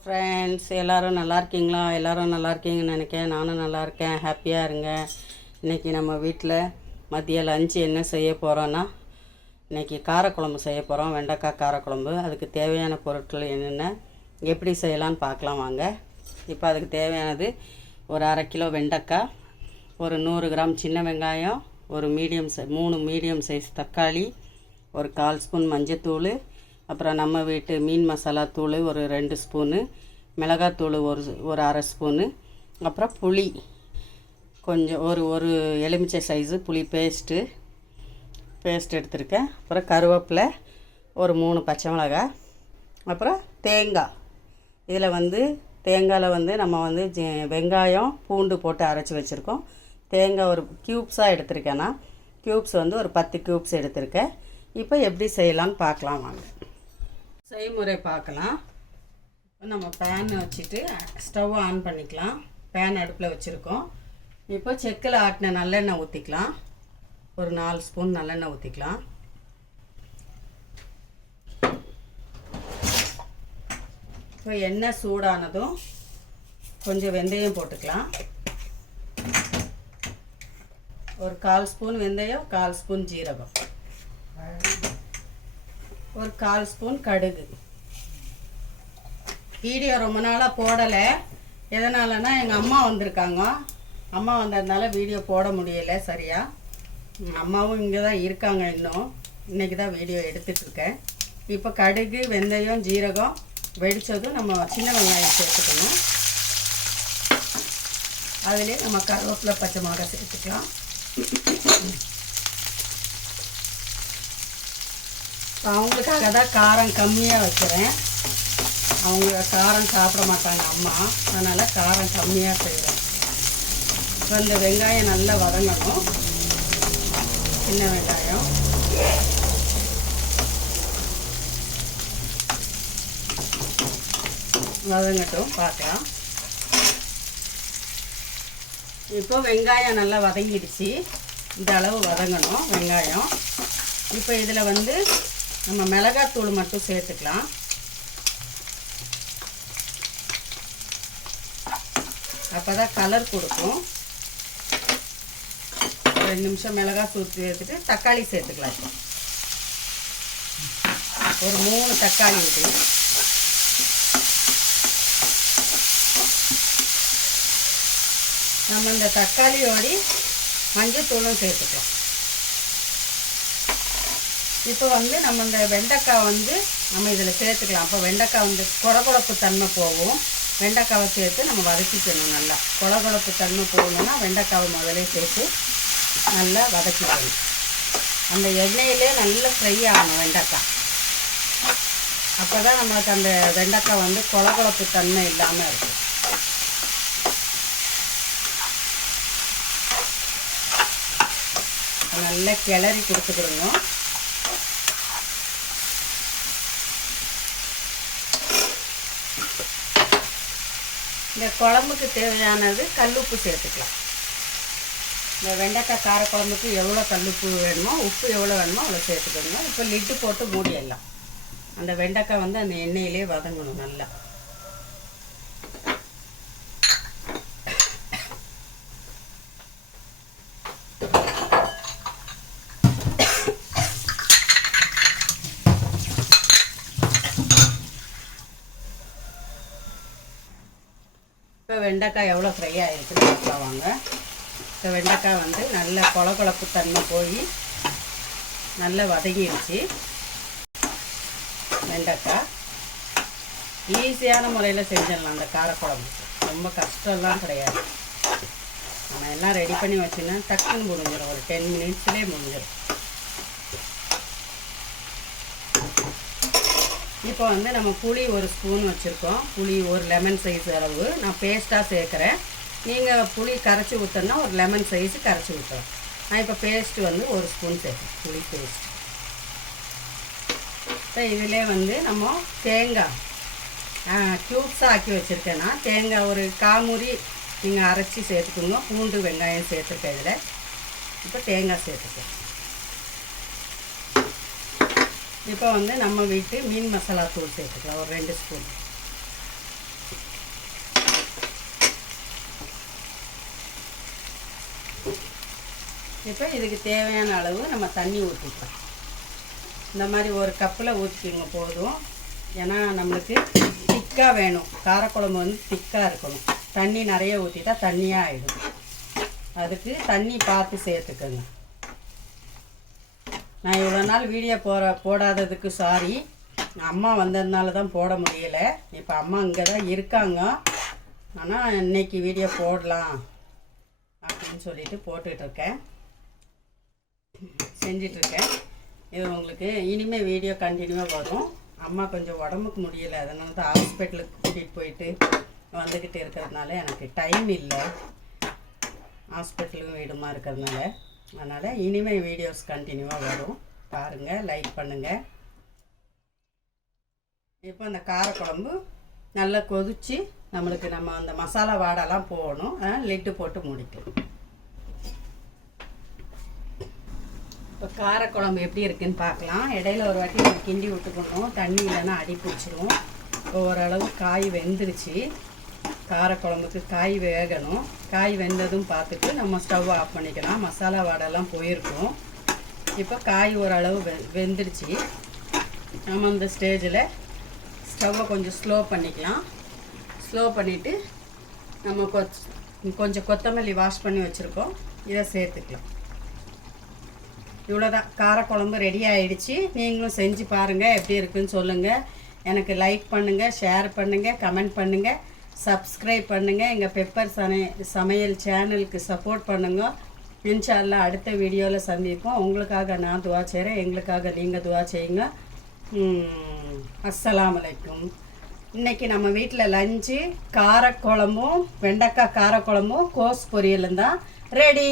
Friends, எல்லோரும் நல்லா இருக்கீங்களா? எல்லோரும் நல்லா இருக்கீங்கன்னு நினைக்கிறேன். நானும் நல்லா இருக்கேன். ஹாப்பியாக இருங்க. இன்றைக்கி நம்ம வீட்டில் மதிய லஞ்சு என்ன செய்ய போகிறோன்னா, இன்றைக்கி காரக்குழம்பு செய்ய போகிறோம். வெண்டைக்காய் காரக்குழம்பு. அதுக்கு தேவையான பொருட்கள் என்னென்ன, எப்படி செய்யலான்னு பார்க்கலாம் வாங்க. இப்போ அதுக்கு தேவையானது ஒரு 1/2 கிலோ வெண்டைக்காய், ஒரு 100 கிராம் சின்ன வெங்காயம், ஒரு 3 மீடியம் சைஸ் தக்காளி, ஒரு 1/4 ஸ்பூன் மஞ்சத்தூள், அப்புறம் நம்ம வீட்டு மீன் மசாலா தூள் ஒரு 2 ஸ்பூனு, மிளகாத்தூள் ஒரு அரை ஸ்பூனு, அப்புறம் புளி கொஞ்சம் ஒரு எலுமிச்சை சைஸு புளி பேஸ்ட் எடுத்துருக்கேன். அப்புறம் கருவேப்பிலை, ஒரு 3 பச்சை மிளகாய், அப்புறம் தேங்காய். இதில் தேங்காயில் நம்ம வெங்காயம் பூண்டு போட்டு அரைச்சி வச்சுருக்கோம். தேங்காய் ஒரு க்யூப்ஸாக எடுத்திருக்கேன்னா, க்யூப்ஸ் ஒரு 10 க்யூப்ஸ் எடுத்திருக்கேன். இப்போ எப்படி செய்யலான்னு பார்க்கலாம் வாங்க. செய்முறை பார்க்கலாம். நம்ம பேன் வச்சுட்டு ஸ்டவ் ஆன் பண்ணிக்கலாம். பேன் அடுப்பில் வச்சுருக்கோம். இப்போ செக்கில் ஆட்டின நல்லெண்ணெய் ஊற்றிக்கலாம். ஒரு 4 ஸ்பூன் நல்லெண்ணெய் ஊற்றிக்கலாம். இப்போ எண்ணெய் சூடானதும் கொஞ்சம் வெந்தயம் போட்டுக்கலாம். ஒரு 1/4 ஸ்பூன் வெந்தயம், 1/4 ஸ்பூன் ஜீரகம், ஒரு 1/4 ஸ்பூன் கடுகு. வீடியோ ரொம்ப நாளாக போடலை. எதனாலனா எங்கள் அம்மா வந்திருக்காங்க. அம்மா வந்ததுனால வீடியோ போட முடியலை சரியாக. அம்மாவும் இங்கே தான் இருக்காங்க. இன்றைக்கி தான் வீடியோ எடுத்துகிட்ருக்கேன். இப்போ கடுகு, வெந்தயம், ஜீரகம் வெடித்ததும் நம்ம சின்ன வெங்காயம் சேர்த்துக்கணும். அதிலே நம்ம கருவேப்பிலை, பச்சை மிளகாய் சேர்த்துக்கலாம். அவங்களுக்காக தான் காரம் கம்மியாக வைக்கிறேன். அவங்க காரம் சாப்பிட மாட்டாங்க அம்மா, அதனால் காரம் கம்மியாக செய்கிறேன். இப்போ இந்த வெங்காயம் நல்லா வதங்கணும். சின்ன வெங்காயம் வதங்கட்டும், பார்க்கலாம். இப்போ வெங்காயம் நல்லா வதங்கிடுச்சு. இந்த அளவு வதங்கணும் வெங்காயம். இப்போ இதில் நம்ம மிளகாத்தூள் மட்டும் சேர்த்துக்கலாம். அப்போ தான் கலர் கொடுக்கும். 2 நிமிஷம் மிளகாத்தூள் சேர்த்துட்டு தக்காளி சேர்த்துக்கலாம். இப்போ ஒரு 3 தக்காளி இருக்குது. நம்ம இந்த தக்காளியோடு மஞ்சத்தூளும் சேர்த்துக்கலாம். இப்போ நம்ம இந்த வெண்டைக்காய் நம்ம இதில் சேர்த்துக்கலாம். அப்போ வெண்டைக்காய் கொழகொழப்பு தன்மை போகும். வெண்டைக்காவை சேர்த்து நம்ம வதக்கிக்கணும். நல்லா கொழகொழப்பு தன்மை போகணுன்னா வெண்டைக்காவை முதலே சேர்த்து நல்லா வதக்கிக்கணும். அந்த எண்ணெயிலே நல்லா ஃப்ரை ஆகணும் வெண்டைக்காய். அப்போ தான் நம்மளுக்கு அந்த வெண்டைக்காய் கொழகொழப்பு தன்மை இல்லாமல் இருக்கும். நல்லா கிளறி கொடுத்துக்கிடுங்க. இந்த குழம்புக்கு தேவையானது கல்லுப்பு சேர்த்துக்கலாம். இந்த வெண்டைக்காய் காரக்குழம்புக்கு எவ்வளோ கல்லுப்பு வேணுமோ, உப்பு எவ்வளோ வேணுமோ அவ்வளோ சேர்த்துக்கணும். இப்போ லிட்டு போட்டு மூடிடலாம். அந்த வெண்டைக்காய் அந்த எண்ணெயிலே வதங்கணும் நல்லா. இப்போ வெண்டைக்காய் எவ்வளோ ஃப்ரை ஆகிருக்குன்னு பார்க்கலாம் வாங்க. இப்போ வெண்டைக்காய் நல்ல கொழகொழப்பு தன்மை போய் நல்லா வதங்கிடுச்சு. வெண்டைக்காய் ஈஸியான முறையில் செஞ்சிடலாம். அந்த காரக்குழம்பு ரொம்ப கஷ்டம்லாம் கிடையாது. நம்ம எல்லாம் ரெடி பண்ணி வச்சுன்னா டக்குன்னு முடிஞ்சிடும். ஒரு 10 மினிட்ஸ்லேயே முடிஞ்சிடும். இப்போ நம்ம புளி 1 ஸ்பூன் வச்சுருக்கோம். புளி ஒரு லெமன் சைஸ் அளவு நான் பேஸ்ட்டாக சேர்க்குறேன். நீங்கள் புளி கரைச்சி ஊற்றணுன்னா ஒரு லெமன் சைஸு கரைச்சி ஊற்றலாம். நான் இப்போ பேஸ்ட்டு 1 ஸ்பூன் சேர்க்குறேன், புளி பேஸ்ட். இப்போ இதிலே நம்ம தேங்காய் க்யூப்ஸாக ஆக்கி வச்சுருக்கேன்னா தேங்காய் ஒரு காமுறி நீங்கள் அரைச்சி சேர்த்துக்கோங்க. பூண்டு, வெங்காயம் சேர்த்துருக்கேன் இதில். இப்போ தேங்காய் சேர்த்துக்கேன். இப்போ நம்ம வீட்டு மீன் மசாலா தூள் சேர்த்துக்கலாம். ஒரு 2 ஸ்பூன். இப்போ இதுக்கு தேவையான அளவு நம்ம தண்ணி ஊற்றிக்கலாம். இந்த மாதிரி ஒரு கப்பில் ஊற்றிக்கிங்க போதும். ஏன்னா நம்மளுக்கு திக்காக வேணும், காரக்குழம்பு வந்து திக்காக இருக்கணும். தண்ணி நிறைய ஊற்றிட்டா தண்ணியாக ஆகிடும். அதுக்கு தண்ணி பார்த்து சேர்த்துக்கோங்க. நான் இவ்வளோ நாள் வீடியோ போடாததுக்கு சாரி. அம்மா வந்ததுனால தான் போட முடியலை. இப்போ அம்மா இங்கே தான் இருக்காங்க. ஆனால் இன்னைக்கு வீடியோ போடலாம் அப்படின்னு சொல்லிட்டு போட்டுட்ருக்கேன், செஞ்சிட்ருக்கேன். இது உங்களுக்கு இனிமேல் வீடியோ கண்டினியூவாக வரும். அம்மா கொஞ்சம் உடம்புக்கு முடியலை, அதனால தான் ஹாஸ்பிட்டலுக்கு கூட்டிகிட்டு போயிட்டு வந்துக்கிட்டு இருக்கிறதுனால எனக்கு டைம் இல்லை. ஹாஸ்பிட்டலுக்கும் வீடுமா இருக்கிறதுனால. அதனால் இனிமேல் வீடியோஸ் கண்டினியூவாக வரும். பாருங்கள், லைக் பண்ணுங்கள். இப்போ அந்த காரக்குழம்பு நல்லா கொதித்து நம்மளுக்கு நம்ம அந்த மசாலா வாடெல்லாம் போகணும். லிட்டு போட்டு முடிக்கணும். இப்போ காரக்குழம்பு எப்படி இருக்குன்னு பார்க்கலாம். இடையில ஒரு வாட்டி நம்ம கிண்டி விட்டுக்கணும், தண்ணி இல்லைன்னா அடி பிடிச்சிரும். இப்போ ஓரளவு காய் வெந்துருச்சு. காரக்குழம்புக்கு காய் வேகணும். காய் வெந்ததும் பார்த்துட்டு நம்ம ஸ்டவ் ஆஃப் பண்ணிக்கலாம். மசாலா வாடெல்லாம் போயிருக்கும். இப்போ காய் ஓரளவு வெந்துருச்சு. நம்ம அந்த ஸ்டேஜில் ஸ்டவ்வை கொஞ்சம் ஸ்லோ பண்ணிக்கலாம். ஸ்லோ பண்ணிவிட்டு நம்ம கொஞ்சம் கொத்தமல்லி வாஷ் பண்ணி வச்சுருக்கோம், இதை சேர்த்துக்கலாம். இவ்வளோதான், காரக்குழம்பு ரெடி ஆகிடுச்சு. நீங்களும் செஞ்சு பாருங்கள், எப்படி இருக்குன்னு சொல்லுங்கள். எனக்கு லைக் பண்ணுங்கள், ஷேர் பண்ணுங்கள், கமெண்ட் பண்ணுங்கள், சப்ஸ்கிரைப் பண்ணுங்கள். எங்கள் பெப்பர் சமையல் சேனலுக்கு சப்போர்ட் பண்ணுங்கள். இன்ஷா அல்லாஹ் அடுத்த வீடியோவில் சந்திப்போம். உங்களுக்காக நான் துவா செய்கிறேன், எங்களுக்காக நீங்கள் துவா செய்யுங்க. அஸ்ஸலாமு அலைக்கும். இன்றைக்கி நம்ம வீட்டில் லஞ்சு காரக்குழம்பும் வெண்டைக்காய் காரக்குழம்பும் கோஸ் பொரியலும் தான் ரெடி.